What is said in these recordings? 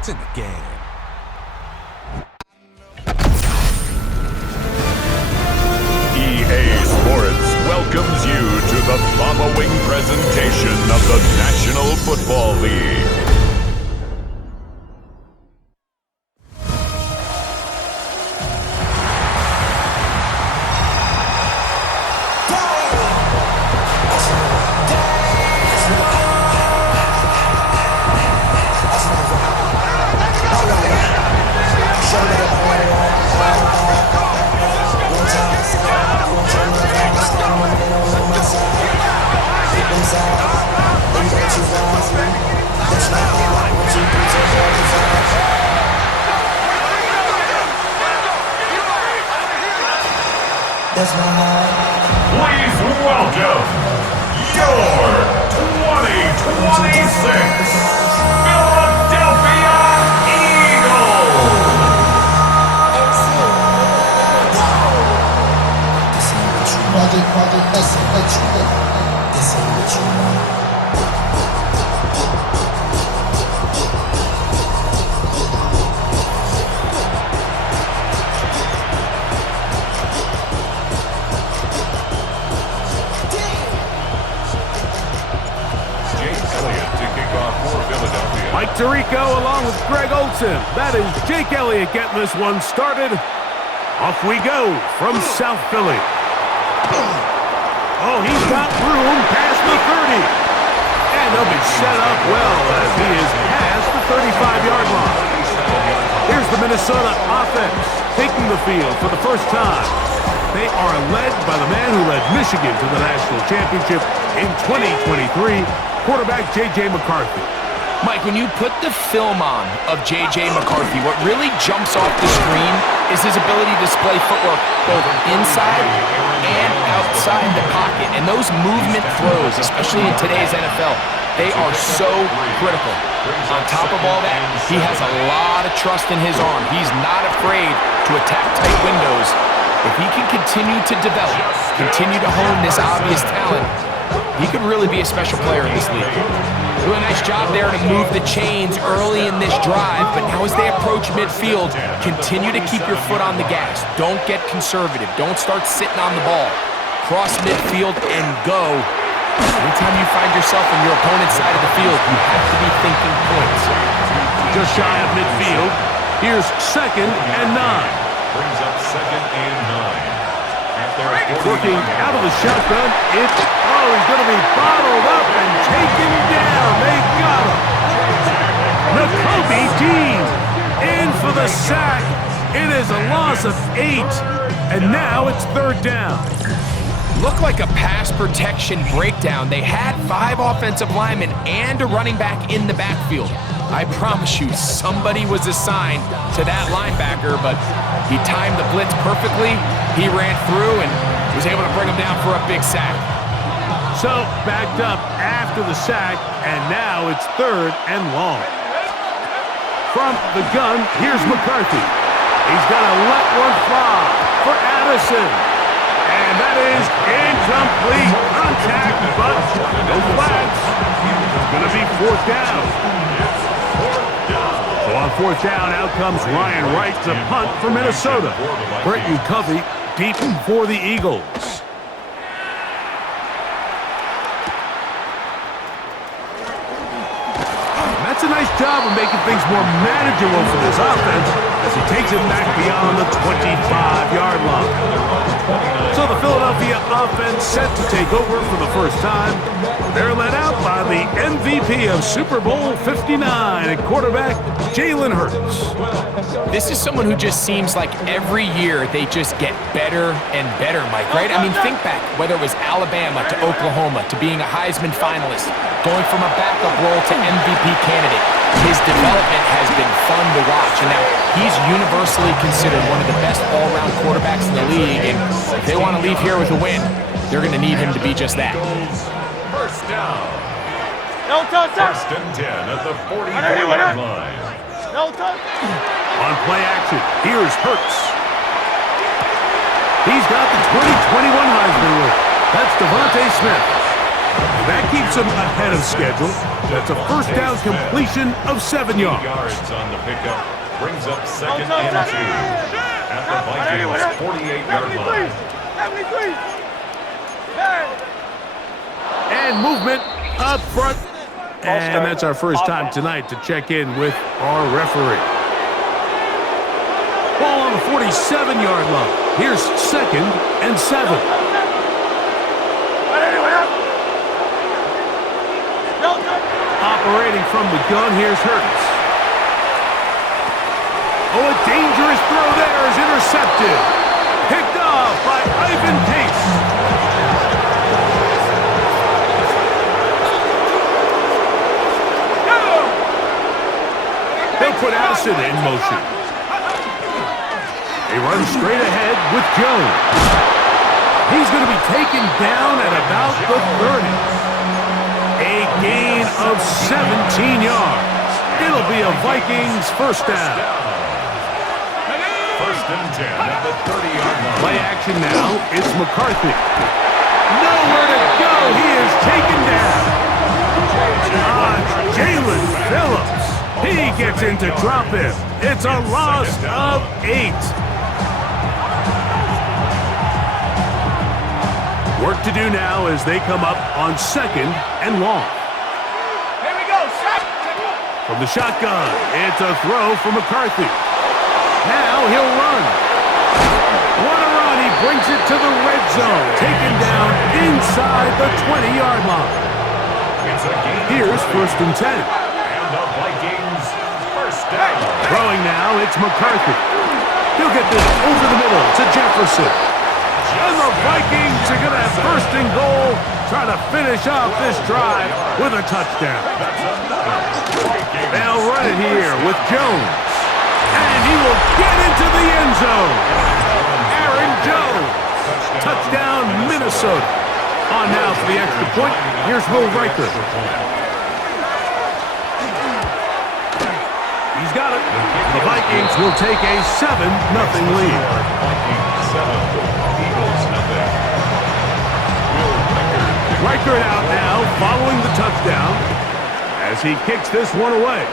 It's in the game. EA Sports welcomes you to the following presentation of the National Football League. Please welcome your 2026 Philadelphia Eagles! Mike Tirico along with Greg Olson. That is Jake Elliott getting this one started. Off we go from South Philly. Oh, he's got room past the 30. And he'll be set up well as he is past the 35-yard line. Here's the Minnesota offense taking the field for the first time. They are led by the man who led Michigan to the national championship in 2023, quarterback J.J. McCarthy. Mike, when you put the film on of J.J. McCarthy, what really jumps off the screen is his ability to display footwork both inside and outside the pocket. And those movement throws, especially in today's NFL, they are so critical. On top of all that, he has a lot of trust in his arm. He's not afraid to attack tight windows. If he can continue to develop, continue to hone this obvious talent, he could really be a special player in this league. Do a nice job there to move the chains early in this drive, but now as they approach midfield, continue to keep your foot on the gas. Don't get conservative. Don't start sitting on the ball. Cross midfield and go. Anytime you find yourself on your opponent's side of the field, you have to be thinking points. Just shy of midfield. Here's 2nd and 9. Brings up 2nd and 9. Working out of the shotgun. He's going to be bottled up and taken down. They got him. Nakobe Dean in for the sack. It is a loss of 8, and now it's 3rd down. Looked like a pass protection breakdown. They had 5 offensive linemen and a running back in the backfield. I promise you, somebody was assigned to that linebacker, but he timed the blitz perfectly. He ran through and was able to bring him down for a big sack. So, backed up after the sack, and now it's 3rd and long. From the gun, here's McCarthy. He's going to let one fly for Addison. And that is incomplete contact, but no flags. It's going to be 4th down. So on 4th down, out comes Ryan Wright to punt for Minnesota. Brenton Covey deep for the Eagles. That's a nice job of making things more manageable for this offense as he takes it back beyond the 25-yard line. So the Philadelphia offense set to take over for the first time. They're led out by the MVP of Super Bowl 59 at quarterback, Jalen Hurts. This is someone who just seems like every year they just get better and better, Mike, right? I mean, think back, whether it was Alabama to Oklahoma to being a Heisman finalist, going from a backup role to MVP candidate. His development has been fun to watch, and now he's universally considered one of the best all-around quarterbacks in the league, and if they want to leave here with a win, they're going to need him to be just that. First down. First and 10 at the 40-yard line. On play action, here's Hurts. He's got the 2021 Heisman winner. That's Devontae Smith. That keeps him ahead of schedule. That's a first down completion of 7 yards. On the pickup brings up second and 2 at the Vikings' 48-yard line. And movement up front. And that's our first time tonight to check in with our referee. Ball on the 47-yard line. Here's second and 7. Operating from the gun, here's Hurts. Oh, a dangerous throw there is intercepted. Picked off by Ivan Pace. They'll put Addison in motion. They run straight ahead with Jones. He's going to be taken down at about the 30. A gain of 17 yards. It'll be a Vikings first down. First and 10 at the 30-yard line. Play action now. It's McCarthy. Nowhere to go. He is taken down. Jalen Phillips. He gets in to drop him. It's a loss of 8. Work to do now as they come up on second and long. Here we go, From the shotgun, it's a throw for McCarthy. Now he'll run. What a run, he brings it to the red zone. Taken down inside the 20-yard line. Here's first and 10. And the Vikings first down. Throwing now, it's McCarthy. He'll get this over the middle to Jefferson. And the Vikings are going to have first and goal, trying to finish off this drive with a touchdown. They'll run it here with Jones. And he will get into the end zone. Aaron Jones. Touchdown, Minnesota. On now for the extra point. Here's Will Riker. He's got it. The Vikings will take a 7-0 lead. Riker out now, following the touchdown, as he kicks this one away.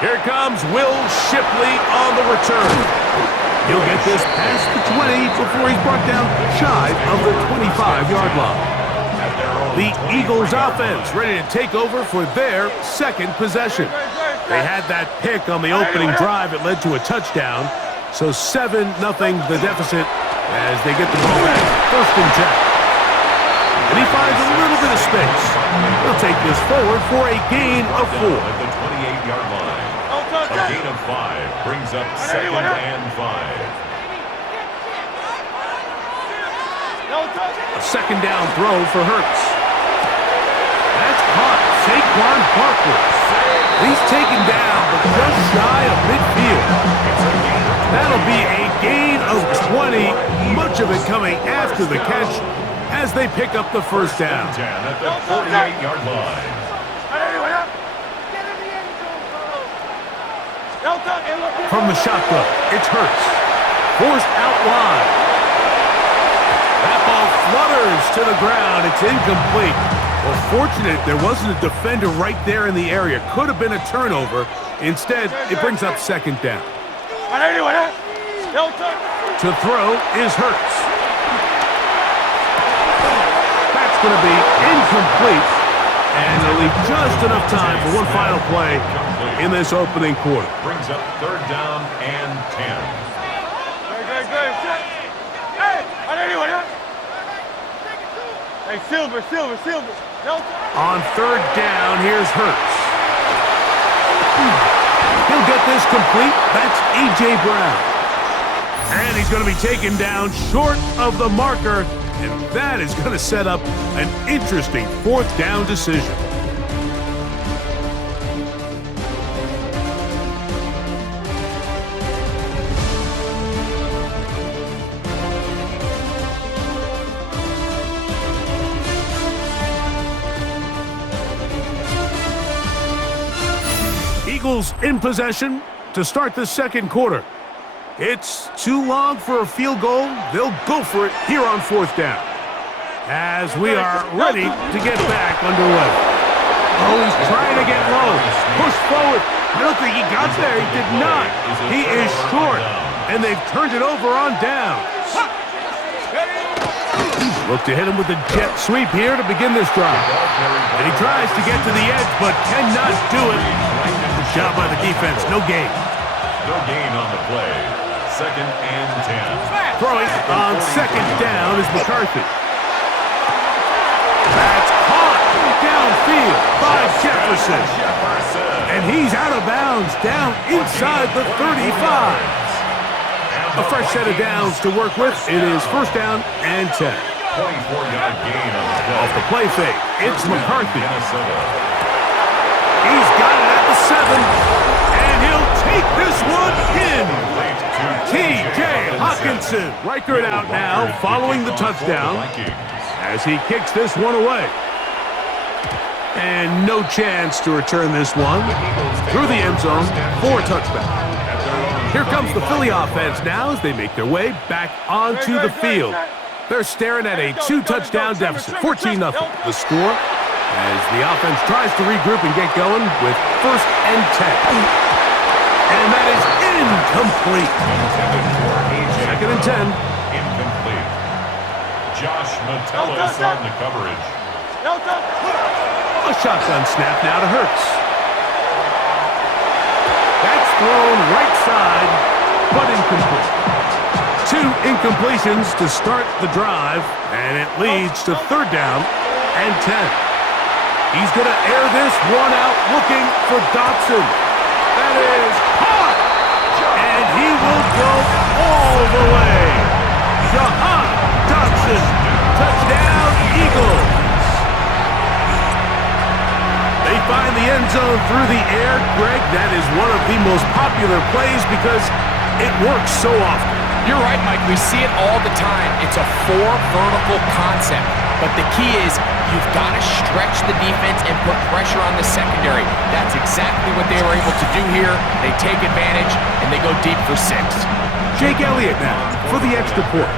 Here comes Will Shipley on the return. He'll get this past the 20 before he's brought down shy of the 25-yard line. The Eagles offense ready to take over for their second possession. They had that pick on the opening drive that led to a touchdown, so 7-0 the deficit as they get the ball back. First and 10. And he finds a little bit of space. He'll take this forward for a gain of 4. At the 28-yard line. A gain of 5 brings up second and 5. A second down throw for Hurts. That's caught. Saquon Barkley. He's taken down, but just shy of midfield. That'll be a gain of 20, much of it coming after the catch as they pick up the first down. At the 48-yard line. From the shotgun, it's Hurts. Forced out wide. That ball flutters to the ground. It's incomplete. Well, fortunate there wasn't a defender right there in the area. Could have been a turnover. Instead, it brings up second down. To throw is Hurts. That's going to be incomplete. And they'll leave just enough time for one final play in this opening quarter. Brings up third down and 10. Hey, Silver. On third down, here's Hurts. He'll get this complete. That's A.J. Brown. And he's going to be taken down short of the marker, and that is going to set up an interesting fourth down decision. Eagles in possession to start the second quarter. It's too long for a field goal. They'll go for it here on fourth down. as we are ready to get back underway. Oh, he's trying to get low. Push forward. I don't think he got there. He did not. He is short, and they've turned it over on down. Look to hit him with a jet sweep here to begin this drive. And he tries to get to the edge, but cannot do it. Good job by the defense. No gain. No gain on the play. 2nd and 10. Throwing on 2nd down is McCarthy. That's caught downfield by Jefferson. And he's out of bounds down inside the 35. A fresh set of downs to work with. It is 1st down and 10. 24-yard gain on the play. Off the play fake, it's McCarthy. He's got it at the 7, and he'll take this one in. T.J. Hawkinson. Riker it out now, following the touchdown, as he kicks this one away. And no chance to return this one through the end zone for a touchdown. Here comes the Philly offense now as they make their way back onto the field. They're staring at a 2-touchdown deficit, 14-0. The score as the offense tries to regroup and get going with 1st and 10. And that is incomplete. 2nd and 10. Incomplete. Josh Metellus on the coverage. A shotgun snap now to Hurts. That's thrown right side, but incomplete. 2 incompletions to start the drive, and it leads to 3rd down and 10. He's going to air this one out looking for Dotson. That is caught, and he will go all the way. Jahan Dotson, touchdown Eagles. They find the end zone through the air. Greg, that is one of the most popular plays because it works so often. You're right, Mike. We see it all the time. It's a 4 vertical concept. But the key is you've got to stretch the defense and put pressure on the secondary. That's exactly what they were able to do here. They take advantage, and they go deep for 6. Jake Elliott now for the extra point.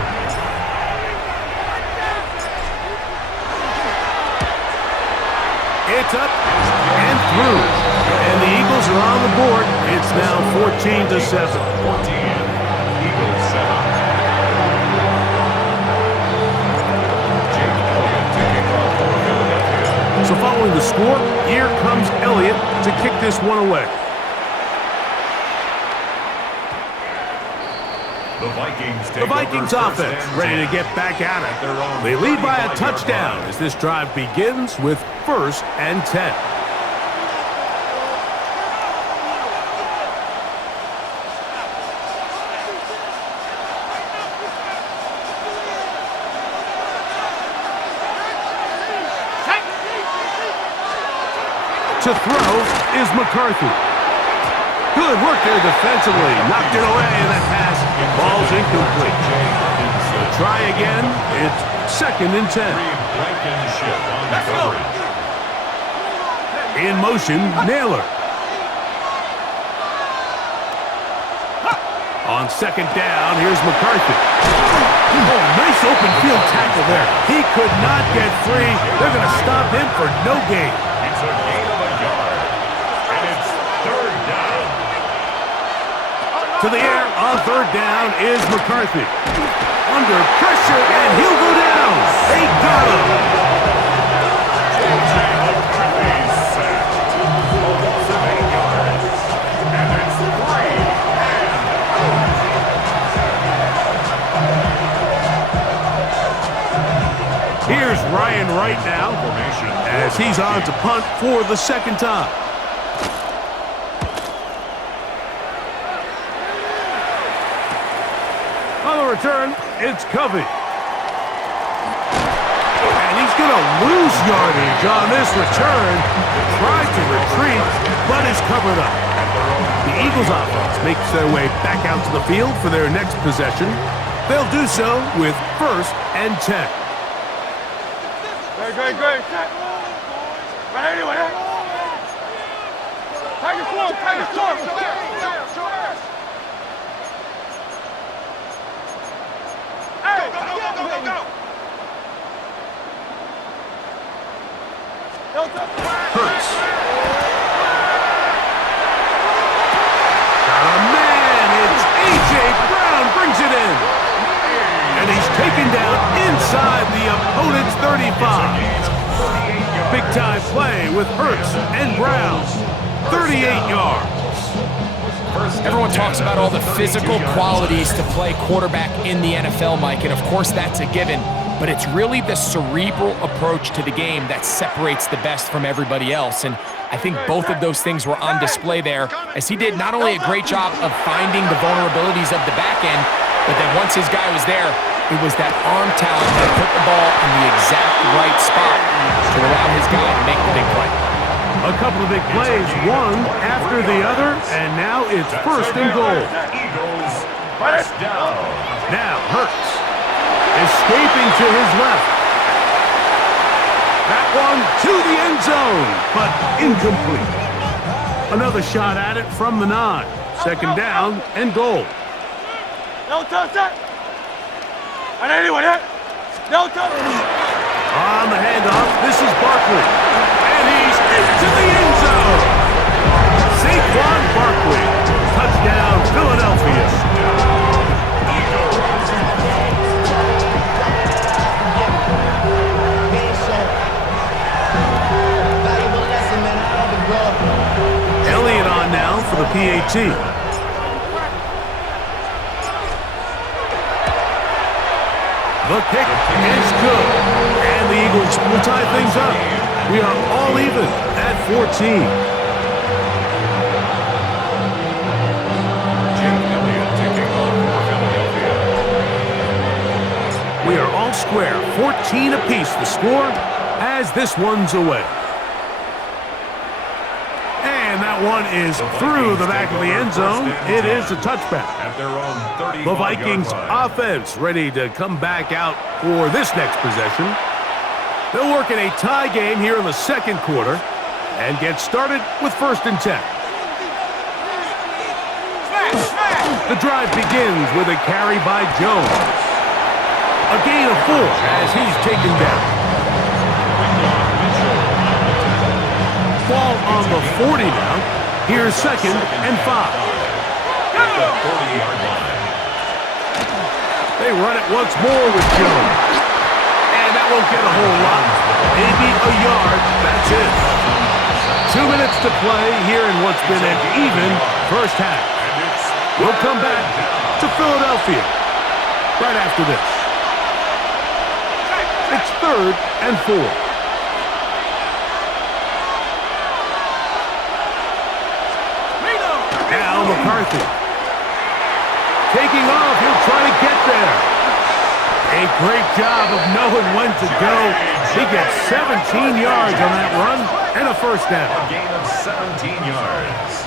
It's up and through. And the Eagles are on the board. It's now 14-7. 14. Eagles 7. Jake Elliott to kick off for Philadelphia. So following the score, here comes Elliott to kick this one away. The Vikings offense ready to get back at it. They lead by a touchdown as this drive begins with 1st and 10. To throw is McCarthy. Good work there defensively. Knocked it away, and that pass ball's incomplete. Try again. It's 2nd and 10. In motion, Naylor. On 2nd down, here's McCarthy. Oh, nice open field tackle there. He could not get free. They're going to stop him for no gain. It's a gain of a yard, and it's 3rd down. To the air on 3rd down is McCarthy. Under pressure, and he'll go down. They got him. J.J. McCarthy sacked. 7 yards, and it's 3 and out. Here's Ryan Wright now as he's on to punt for the 2nd time. On the return, it's Covey. And he's going to lose yardage on this return. Tries to retreat, but is covered up. The Eagles offense makes their way back out to the field for their next possession. They'll do so with 1st and 10. Great. Right anyway. Take it slow. Hey, go. Hurts. Got a man. It's A.J. Brown brings it in. And he's taken down inside the opponent's 35. Big-time play with Hurts and Brown. 38 yards. Everyone talks about all the physical qualities to play quarterback in the NFL, Mike, and of course that's a given, but it's really the cerebral approach to the game that separates the best from everybody else, and I think both of those things were on display there, as he did not only a great job of finding the vulnerabilities of the back end, but then once his guy was there, it was that arm talent that put the ball in the exact right spot to allow his guy to make the big play. A couple of big plays, one after the other, and now it's first and goal. Eagles, first down. Now Hurts escaping to his left. That one to the end zone, but incomplete. Another shot at it from the 9. Second down and goal. No touch that. And anyone hit? No touch. On the handoff, this is Barkley. And he's into the end zone. Saquon Barkley. Touchdown, Philadelphia. Elliott on now for the PHI. The kick is good. And the Eagles will tie things up. We are all even at 14. We are all square. 14 apiece the score as this one's away. And that one is through the back of the end zone. It is a touchback. The Vikings offense ready to come back out for this next possession. They'll work in a tie game here in the second quarter and get started with 1st and 10. The drive begins with a carry by Jones. A gain of 4 as he's taken down. Ball on the 40 now. Here's 2nd and 5. They run it once more with Jones. And that won't get a whole lot. Maybe a yard. That's it. 2 minutes to play here in what's been an even first half. We'll come back to Philadelphia right after this. It's 3rd and 4. Now McCarthy. Taking off, he'll try to get there. A great job of knowing when to go. He gets 17 yards on that run and a first down. A gain of 17 yards.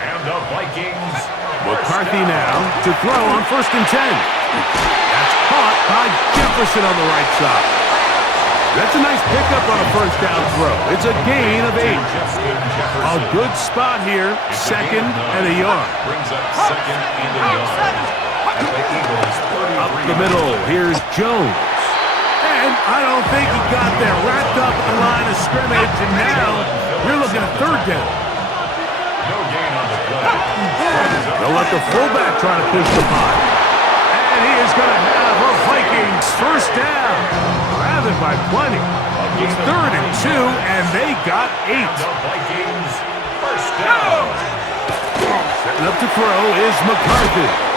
And the Vikings. McCarthy now to throw on 1st and 10. That's caught by Jefferson on the right side. That's a nice pickup on a first down throw. It's a gain of 8. A good spot here, 2nd and a yard. Brings up 2nd and a yard. At the Eagles 33. Up the middle, here's Jones. And I don't think he got there. Wrapped up at the line of scrimmage, and now we're looking at 3rd down. No gain on the play. They'll let the fullback try to push the pot. And he is going to have a Vikings first down. Rather by plenty. It's 3rd and 2, and they got 8. The Vikings first down. Setting up to throw is McCarthy.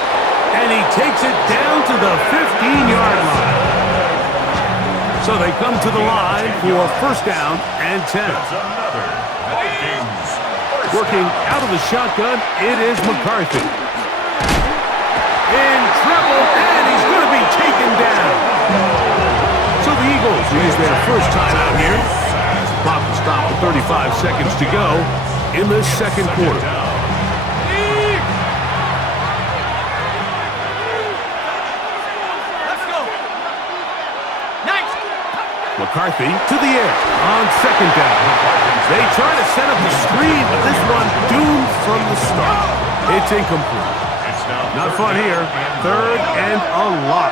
And he takes it down to the 15-yard line. So they come to the line for 1st down and 10. That's another Vikings first Working down. out of the shotgun, it is McCarthy. In trouble, and he's going to be taken down. So the Eagles use their first time out here. Clock will stop with 35 seconds to go in this second quarter. McCarthy to the air on 2nd down. They try to set up the screen, but this one doomed from the start. It's incomplete. Not fun here. 3rd and a lot.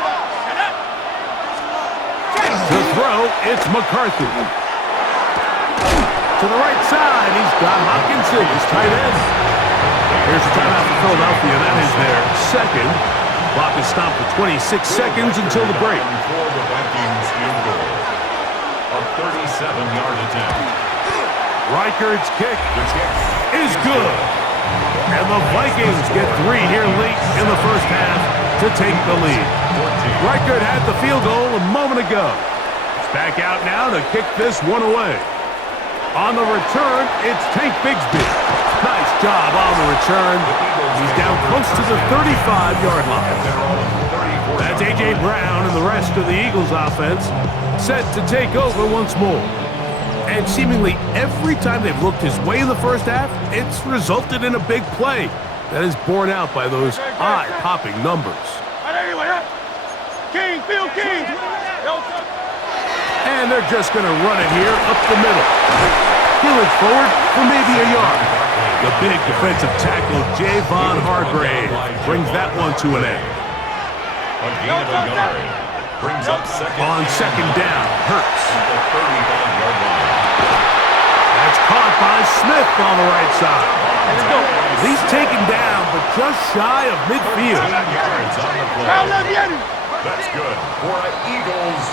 To throw, it's McCarthy. To the right side, he's got Hopkinson, his tight end. Here's a timeout for Philadelphia. That is their second. Clock is stopped for 26 seconds until the break. For the Vikings field goal. A 37-yard attempt. Reichard's kick The kick is good. And the Vikings get 3 here late in the first half to take the lead. Reichard had the field goal a moment ago. It's back out now to kick this one away. On the return, it's Tank Bigsby. Nice job on the return. He's down close to the 35-yard line. That's A.J. Brown and the rest of the Eagles offense set to take over once more. And seemingly every time they've looked his way in the first half, it's resulted in a big play that is borne out by those eye-popping numbers. King, Phil King. And they're just going to run it here up the middle. Healing forward for maybe a yard. The big defensive tackle, Javon Hargrave, brings that one to an end. A gain of a yard. Brings up On second down, Hurts. the 35-yard line. That's caught by Smith on the right side. He's taken down, but just shy of midfield. 10 yards on the play. That's good for an Eagles.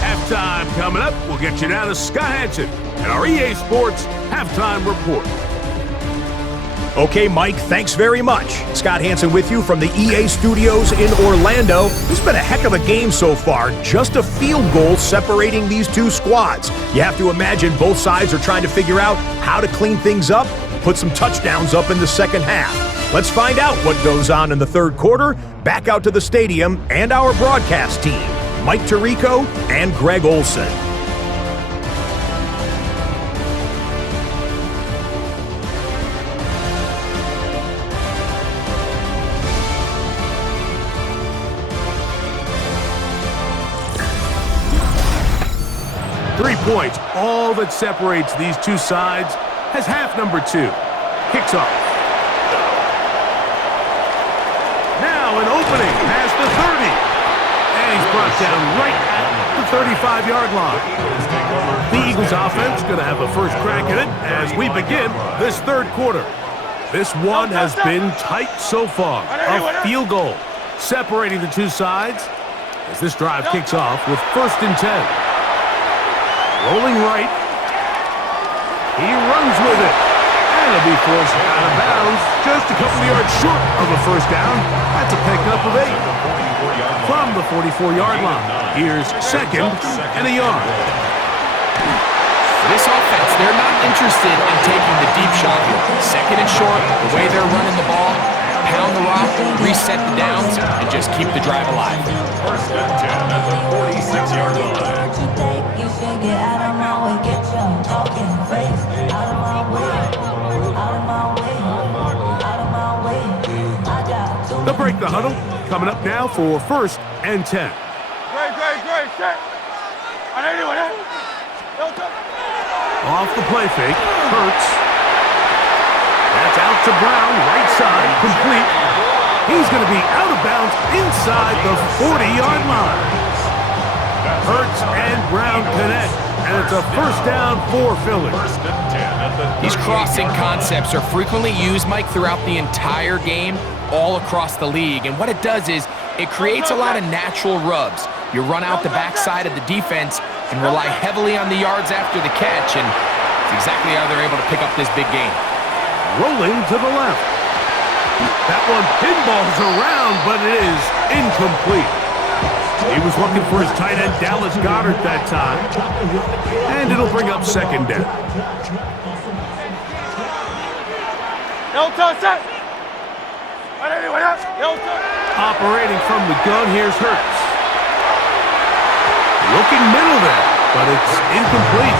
Halftime coming up. We'll get you down to Scott Hansen and our EA Sports Halftime Report. Okay, Mike, thanks very much. Scott Hansen with you from the EA Studios in Orlando. This has been a heck of a game so far. Just a field goal separating these two squads. You have to imagine both sides are trying to figure out how to clean things up, put some touchdowns up in the second half. Let's find out what goes on in the third quarter. Back out to the stadium and our broadcast team, Mike Tirico and Greg Olson. Points, all that separates these two sides, has half number 2. Kicks off. Now an opening past the 30. And he's brought down right at the 35-yard line. The Eagles offense going to have a first crack at it as we begin this third quarter. This one has been tight so far. A field goal separating the two sides as this drive kicks off with 1st and 10. Rolling right. He runs with it. And it'll be forced out of bounds. Just a couple of yards short of a first down. That's a pickup of 8. From the 44-yard line. Here's 2nd and a yard. This offense, they're not interested in taking the deep shot here. 2nd and short, the way they're running the ball, pound the rock, reset the downs, and just keep the drive alive. 1st and 10 at the 46-yard line. Get out of my way, get your talking face out of my way, out of my way, out of my way. I got They'll break the huddle. Coming up now for 1st and 10. Great. Check. Off the play fake. Hurts. That's out to Brown. Right side. Complete. He's going to be out of bounds inside the 40-yard line. Hurts and Brown connect, and it's a first down for Philly. These crossing concepts are frequently used, Mike, throughout the entire game, all across the league. And what it does is it creates a lot of natural rubs. You run out the backside of the defense and rely heavily on the yards after the catch, and it's exactly how they're able to pick up this big game. Rolling to the left. That one pinballs around, but it is incomplete. He was looking for his tight end, Dallas Goedert, that time. And it'll bring up 2nd down. Operating from the gun, here's Hurts. Looking middle there, but it's incomplete.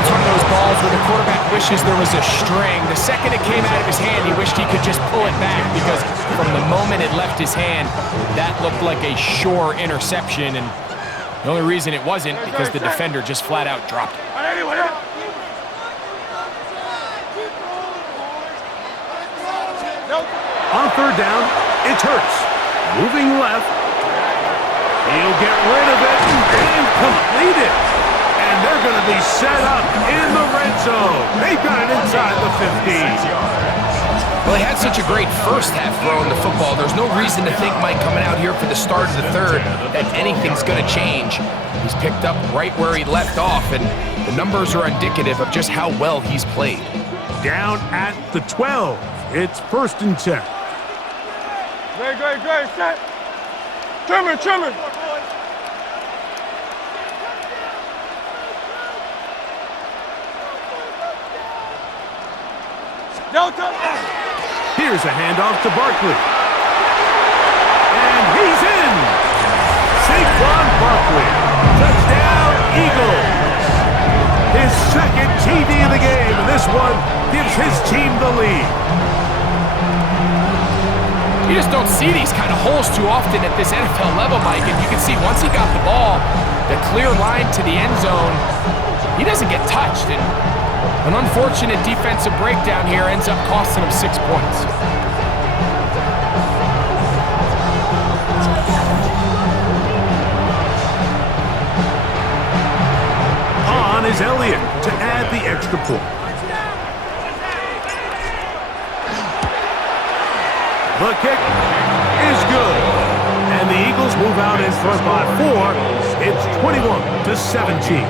It's one of those balls where the quarterback wishes there was a string. The second it came out of his hand, he wished he could just pull it back because from the moment it left his hand, that looked like a sure interception. And the only reason it wasn't because the defender just flat out dropped it. On 3rd down, it's Hurts. Moving left. He'll get rid of it and complete it. And And they're going to be set up in the red zone. They've got it inside the 15. Well, he had such a great first half throwing the football. There's no reason to think, Mike, coming out here for the start of the third, that anything's going to change. He's picked up right where he left off, and the numbers are indicative of just how well he's played. Down at the 12. It's 1st and 10. Great, set. Trimmer. No touchdown. Here's a handoff to Barkley. And he's in! Saquon Barkley. Touchdown, Eagles. His second TD of the game, and this one gives his team the lead. You just don't see these kind of holes too often at this NFL level, Mike. And you can see once he got the ball, the clear line to the end zone, he doesn't get touched. And an unfortunate defensive breakdown here ends up costing him 6 points. On is Elliott to add the extra point. The kick is good. And the Eagles move out in front by 4. It's 21-17.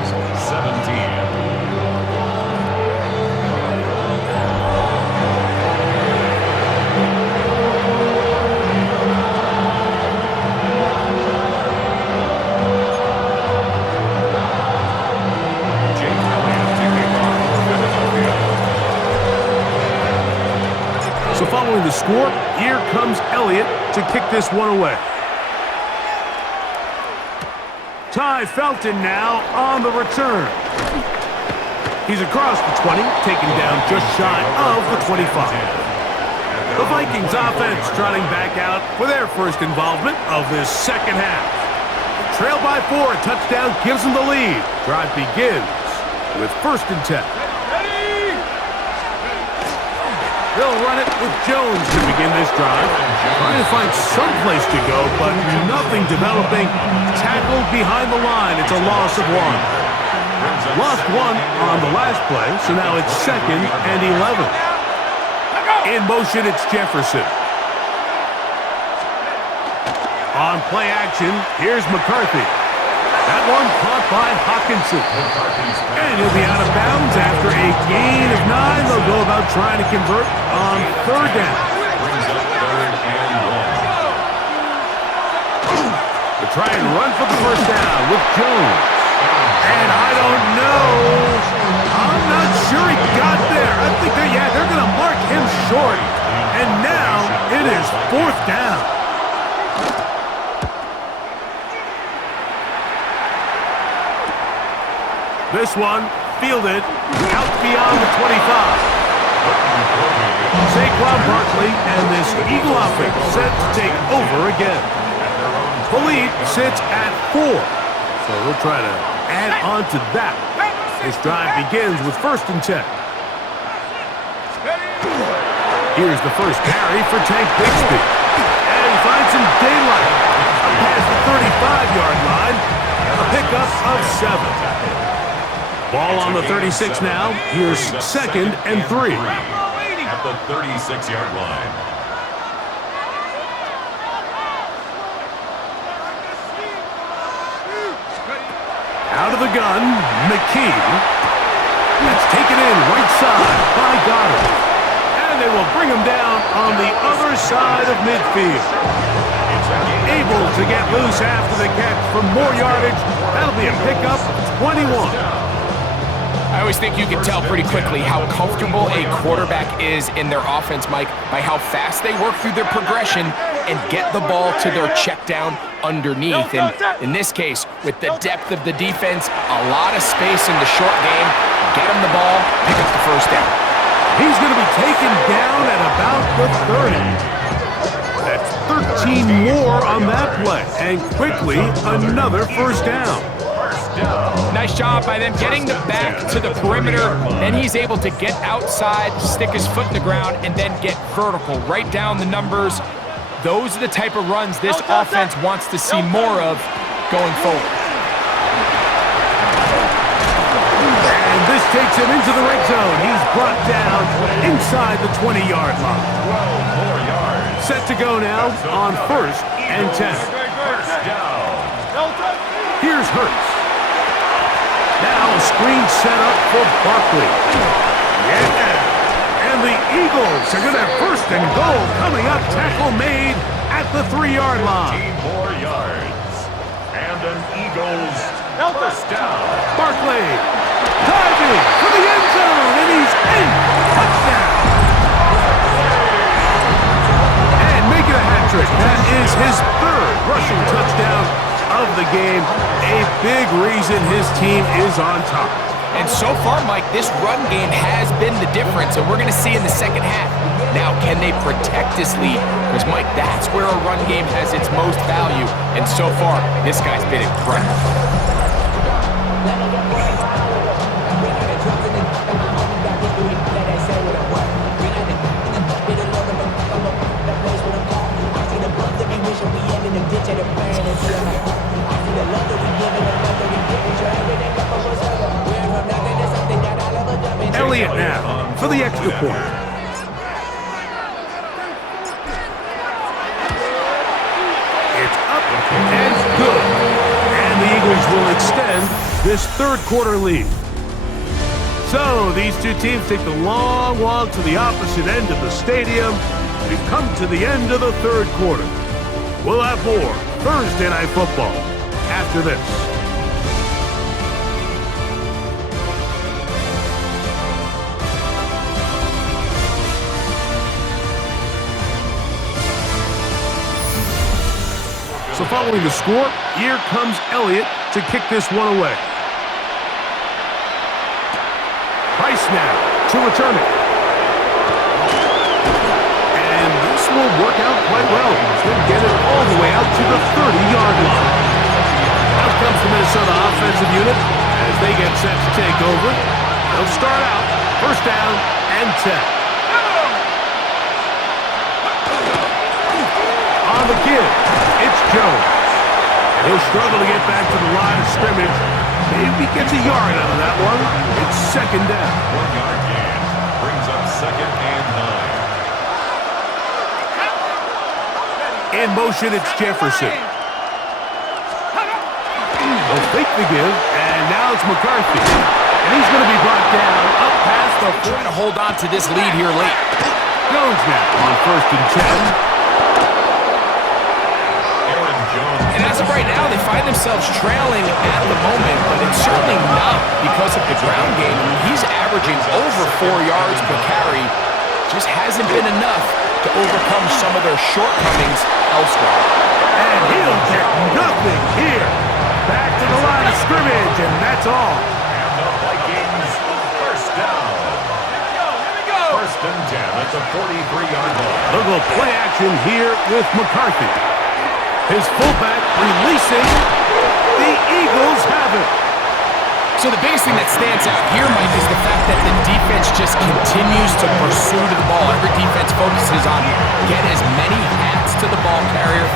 So following the score, here comes Elliott to kick this one away. Ty Felton now on the return. He's across the 20, taken down just shy of the 25. The Vikings offense trotting back out for their first involvement of this second half. Trailed by 4, a touchdown gives them the lead. Drive begins with 1st and 10. They'll run it with Jones to begin this drive. Trying to find some place to go, but nothing developing. Tackled behind the line. It's a loss of 1. Lost 1 on the last play, so now it's 2nd and 11. In motion, it's Jefferson. On play action, here's McCarthy. That one caught by Hawkinson. And he'll be out of bounds after a gain of 9. They'll go about trying to convert on 3rd down. They try and run for the 1st down with Jones. And I don't know. I'm not sure he got there. I think they're going to mark him short. And now it is 4th down. This one fielded out beyond the 25. Saquon Barkley and this Eagle offense set to take over again. Khalid sits at 4, so we'll try to add on to that. This drive begins with 1st and 10. Here's the first carry for Tank Bigsby. And he finds some daylight. Up past the 35-yard line. A pickup of 7. Ball on the 36 now. Here's 2nd and 3. At the 36-yard line. Out of the gun, McKee. That's taken in right side by Goddard. And they will bring him down on the other side of midfield. Able to get loose after the catch for more yardage. That'll be a pickup of 21. I always think you can tell pretty quickly how comfortable a quarterback is in their offense, Mike, by how fast they work through their progression and get the ball to their check down underneath. And in this case, with the depth of the defense, a lot of space in the short game, get him the ball, pick up the 1st down. He's going to be taken down at about the 30. That's 13 more on that play. And quickly, another 1st down. Nice job by them getting the back to the perimeter. Then he's able to get outside, stick his foot in the ground, and then get vertical. Right down the numbers. Those are the type of runs this offense wants to see more of going forward. takes him into the red zone. He's brought down inside the 20-yard line. 12 more yards. Set to go now on 1st and 10. First down. Here's Hurts. Now a screen set up for Barkley. Yeah. And the Eagles are going to have 1st and goal coming up. Tackle made at the 3-yard line. 15 more yards. And an Eagles first down. Barkley diving for the end zone, and he's in. Touchdown. And making a hat trick. That is his 3rd rushing touchdown of the game. A big reason his team is on top. And so far, Mike, this run game has been the difference, and we're going to see in the second half. Now, can they protect this lead? Because, Mike, that's where a run game has its most value. And so far, this guy's been incredible. Elliott now for the extra point. It's up and good. And the Eagles will extend this 3rd quarter lead. So these two teams take the long walk to the opposite end of the stadium. We've come to the end of the 3rd quarter. We'll have more Thursday Night Football after this. So following the score, here comes Elliott to kick this one away. Price now to return it. And this will work out quite well. He'll get it all the way out to the 30-yard line. Out comes the Minnesota offensive unit as they get set to take over. They'll start out 1st down and 10. On the give, it's Jones. And he'll struggle to get back to the line of scrimmage. Maybe gets a yard out of that one. It's 2nd down. 1-yard gain brings up 2nd and 9. In motion, it's Jefferson. They'll fake the give, and now it's McCarthy. And he's going to be brought down up past the... Trying to hold on to this lead here late. Jones now on 1st and 10. And as of right now, they find themselves trailing at the moment, but it's certainly not because of the ground game. I mean, he's averaging over 4 yards per carry. Just hasn't been enough to overcome some of their shortcomings elsewhere. And he'll get nothing here. Back to the line of scrimmage, and that's all. And the Vikings first down. Here we go. 1st and 10 at the 43-yard line. They'll go play action here with McCarthy. His fullback releasing. The Eagles have it. So the biggest thing that stands out here, Mike, is the fact that the defense just continues to pursue to the ball. Every defense focuses on getting as many hats to the ball carrier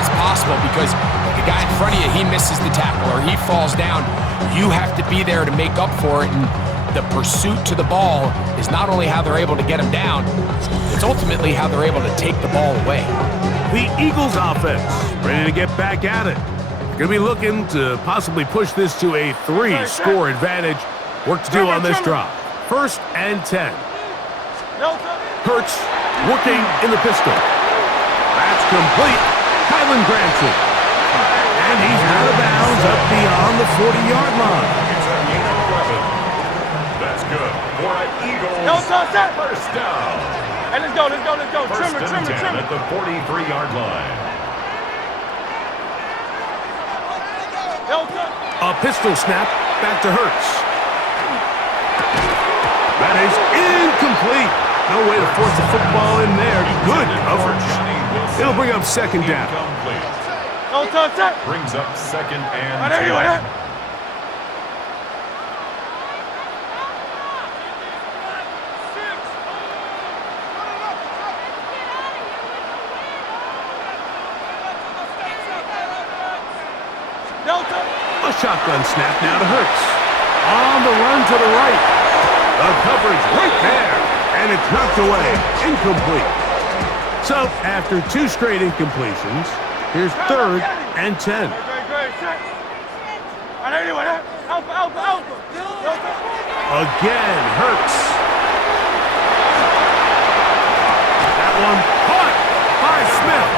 as possible because the guy in front of you, he misses the tackle or he falls down. You have to be there to make up for it, and the pursuit to the ball is not only how they're able to get him down, it's ultimately how they're able to take the ball away. The Eagles offense ready to get back at it. They're going to be looking to possibly push this to a 3-score advantage. Work to do on this drive. 1st and 10. Hurts working in the pistol. That's complete. Kylan Granson. And he's out of bounds up beyond the 40-yard line. It's a gain of 11. That's good for an Eagles first down. Hey, let's go. First and 10 at the 43-yard line. A pistol snap back to Hurts. That is incomplete. No way to force the football in there. Good coverage. It'll bring up 2nd down. Brings up 2nd and 10. A shotgun snap now to Hurts. On the run to the right. The coverage right there, and it's knocked away. Incomplete. So, after 2 straight incompletions, here's 3rd and 10. Great, set. And anyway, alpha. Again, Hurts. That one caught by Smith.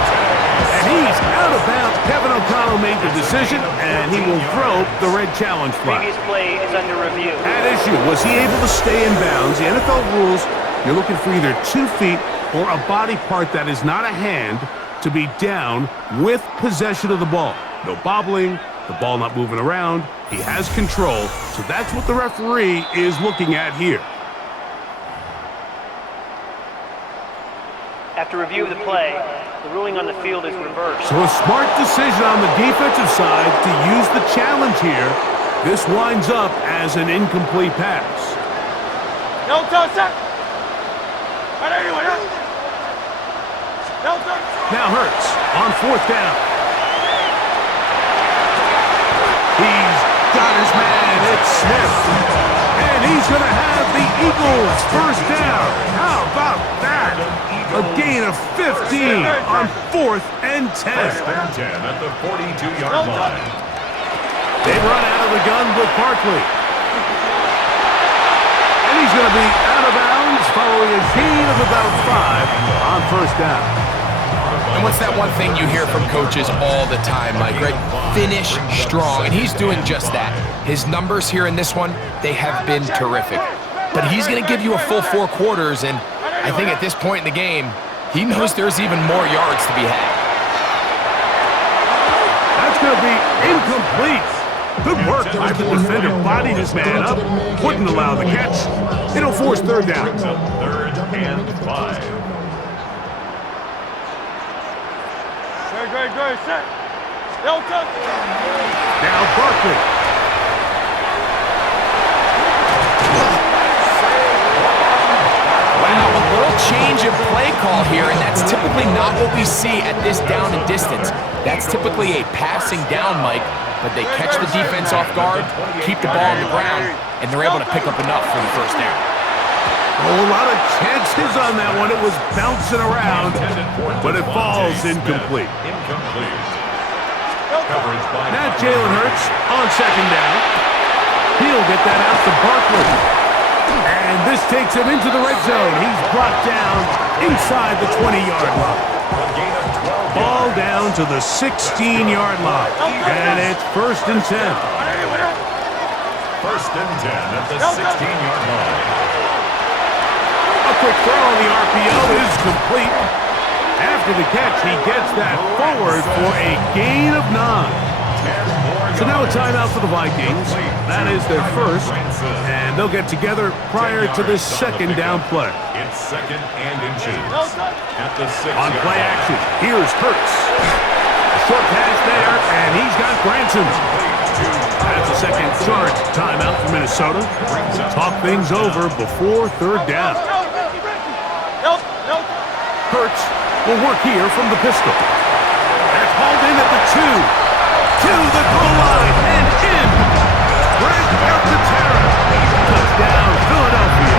And he's out of bounds. Kevin O'Connell made the decision, and he will throw the red challenge flag. Previous play is under review. At issue, was he able to stay in bounds? The NFL rules, you're looking for either 2 feet or a body part that is not a hand to be down with possession of the ball. No bobbling, the ball not moving around. He has control, so that's what the referee is looking at here. After review of the play, the ruling on the field is reversed. So a smart decision on the defensive side to use the challenge here. This winds up as an incomplete pass. No touch, set. And anyway, no touch. Now Hurts on 4th down. He's got his man. It's Smith. And he's going to have the Eagles first down. How about that? A gain of 15 on 4th and 10. First and 10 at the 42-yard line. They run out of the gun with Barkley. And he's going to be out of bounds following a gain of about 5 on first down. And what's that one thing you hear from coaches all the time, Mike, right? Finish strong, and he's doing just that. His numbers here in this one, they have been terrific. But he's going to give you a full 4 quarters, and I think at this point in the game, he knows there's even more yards to be had. That's going to be incomplete. Good work by the defender. Bodied his man up, wouldn't allow the catch. It'll force 3rd down. 3rd and 5. Great, set. No touch. Now Barkley. Wow, a little change of play call here, and that's typically not what we see at this down and distance. That's typically a passing down, Mike, but they catch the defense off guard, keep the ball on the ground, and they're able to pick up enough for the first down. Oh, a lot of chances on that one. It was bouncing around, but it falls incomplete. Now Jalen Hurts on 2nd down. He'll get that out to Barkley. And this takes him into the red zone. He's brought down inside the 20-yard line. Ball down to the 16-yard line. And it's 1st and 10. 1st and 10 at the 16-yard line. A quick throw on the RPO is complete. After the catch, he gets that forward for a gain of 9. So now a timeout for the Vikings. That is their first, and they'll get together prior to this 2nd down play. It's 2nd and inches at the 6. On play action, here's Hurts. A short pass there, and he's got Granson. That's a second charge timeout for Minnesota. Talk things over before 3rd down. Hurts will work here from the pistol. That's hauled in at the 2. To the goal line and in. Right out to Terra. Touchdown, Philadelphia.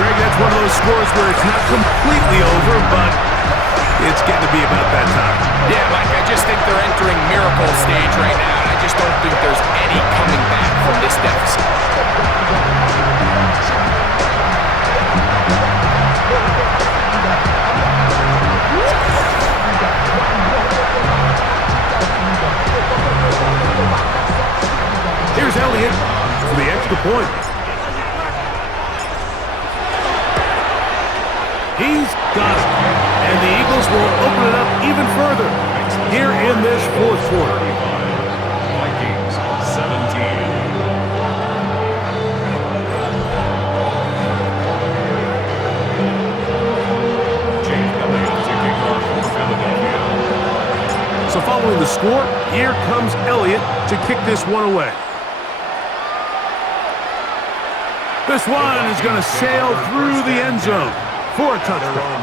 Greg, that's one of those scores where it's not completely over, but it's getting to be about that time. Yeah, Mike, I just think they're entering miracle stage right now, and I just don't think there's any coming back from this deficit. Here's Elliott for the extra point. He's got it. And the Eagles will open it up even further here in this 4th quarter. Vikings 17. So following the score, here comes Elliott to kick this one away. This one is going to sail through the end zone for a touchdown.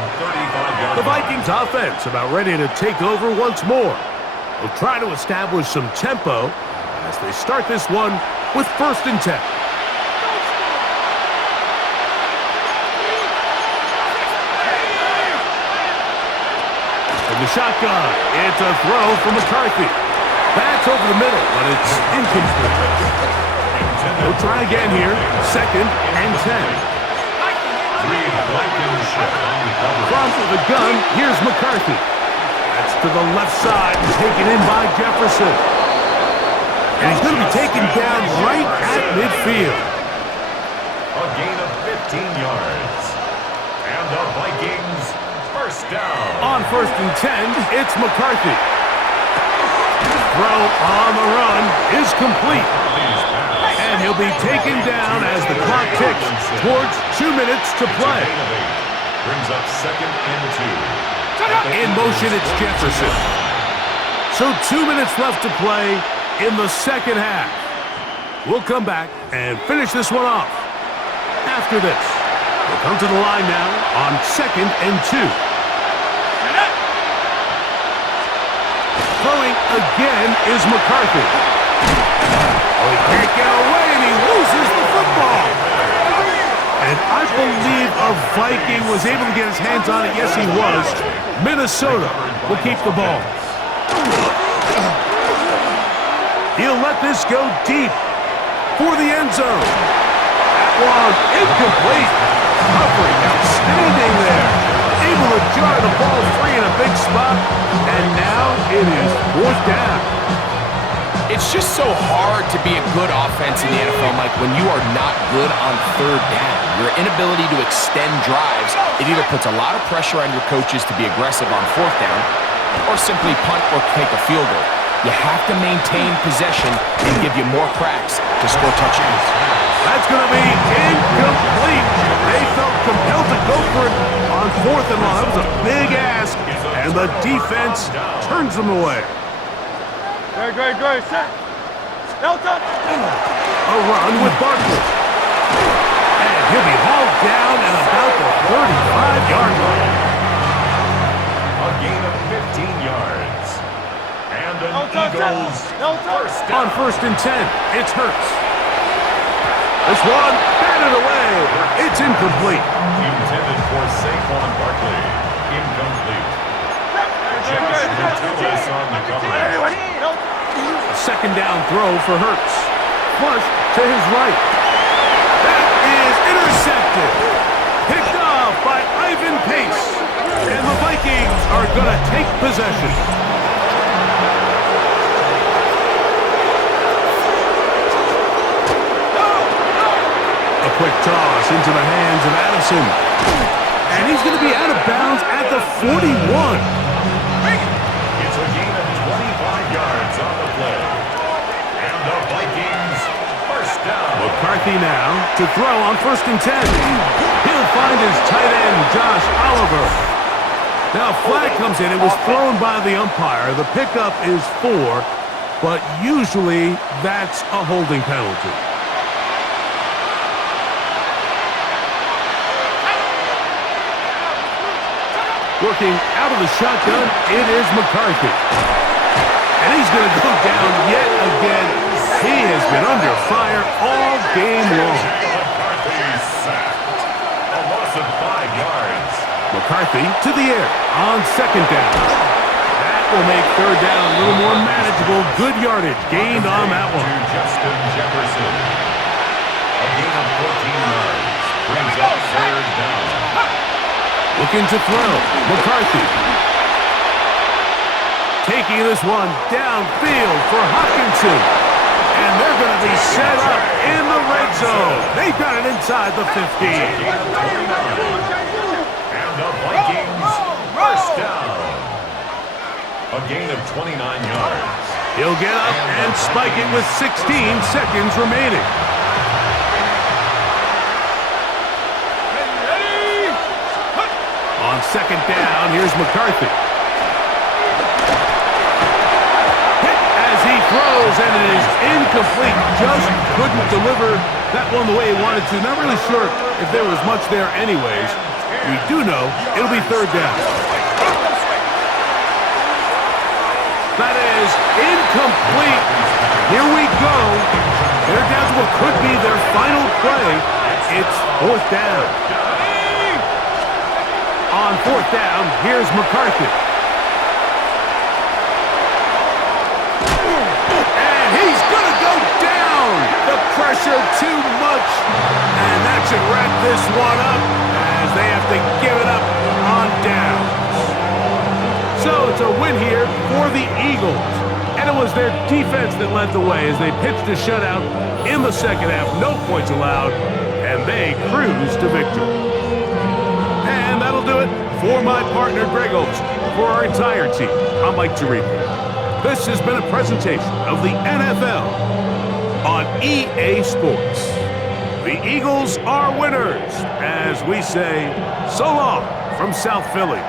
The Vikings offense about ready to take over once more. They'll try to establish some tempo as they start this one with 1st and 10. From the shotgun, it's a throw from McCarthy. That's over the middle, but it's incomplete. We'll try again here. 2nd and 10. From the gun, here's McCarthy. That's to the left side and taken in by Jefferson. And he's going to be taken down right at midfield. A gain of 15 yards. And the Vikings first down. On 1st and 10, it's McCarthy. Throw on the run is complete. And he'll be taken down as the clock ticks towards 2 minutes to play. Brings up 2nd and 2. In motion, it's Jefferson. So 2 minutes left to play in the second half. We'll come back and finish this one off. After this, we'll come to the line now on 2nd and 2. Throwing again is McCarthy. Oh, he can't get away, and he loses the football. And I believe a Viking was able to get his hands on it. Yes, he was. Minnesota will keep the ball. He'll let this go deep for the end zone. That one incomplete. Covering outstanding there. Able to jar the ball free in a big spot. And now it is 4th down. It's just so hard to be a good offense in the NFL, Mike, when you are not good on 3rd down. Your inability to extend drives, it either puts a lot of pressure on your coaches to be aggressive on 4th down or simply punt or take a field goal. You have to maintain possession and give you more cracks to score touchdowns. That's going to be incomplete. They felt compelled to go for it on 4th and long. That was a big ask, and the defense turns them away. Great. Set. Delta. A run with Barkley. And he'll be hauled down at about the 35-yard line. A gain of 15 yards. And an Eagles first down. On 1st and 10, it's Hurts. This one, batted away. It's incomplete. Intended for Saquon Barkley. Incomplete. Chase on the coverage. A 2nd down throw for Hurts. Flushed to his right. That is intercepted. Picked off by Ivan Pace. And the Vikings are going to take possession. A quick toss into the hands of Addison. And he's going to be out of bounds at the 41. It's a gain of 25 yards on the play. And the Vikings first down. McCarthy now to throw on 1st and 10. He'll find his tight end, Josh Oliver. Now a flag comes in. It was thrown by the umpire. The pickup is 4, but usually that's a holding penalty. Working out of the shotgun, it is McCarthy. And he's going to go down yet again. He has been under fire all game long. McCarthy sacked. A loss of 5 yards. McCarthy to the air on 2nd down. That will make 3rd down a little more manageable. Good yardage gained on that one. To Justin Jefferson. A gain of 14 yards. Brings up 3rd down. Looking to throw. McCarthy. Taking this one downfield for Hockenson. And they're going to be set up in the red zone. They've got it inside the 15. And the Vikings first down. A gain of 29 yards. He'll get up and spike it with 16 seconds remaining. On 2nd down, here's McCarthy. Hit as he throws, and it is incomplete. Just couldn't deliver that one the way he wanted to. Not really sure if there was much there anyways. We do know it'll be 3rd down. That is incomplete. Here we go. They're down to what could be their final play. It's 4th down. On 4th down, here's McCarthy. Pressure too much. And that should wrap this one up as they have to give it up on downs. So it's a win here for the Eagles. And it was their defense that led the way as they pitched a shutout in the second half. No points allowed, and they cruised to victory. And that'll do it for my partner, Greg Olson. For our entire team, I'm Mike Tirico. This has been a presentation of the NFL on EA Sports. The Eagles are winners, as we say, so long from South Philly.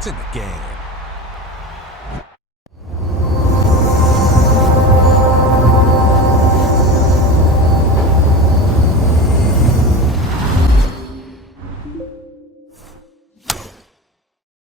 It's in the game.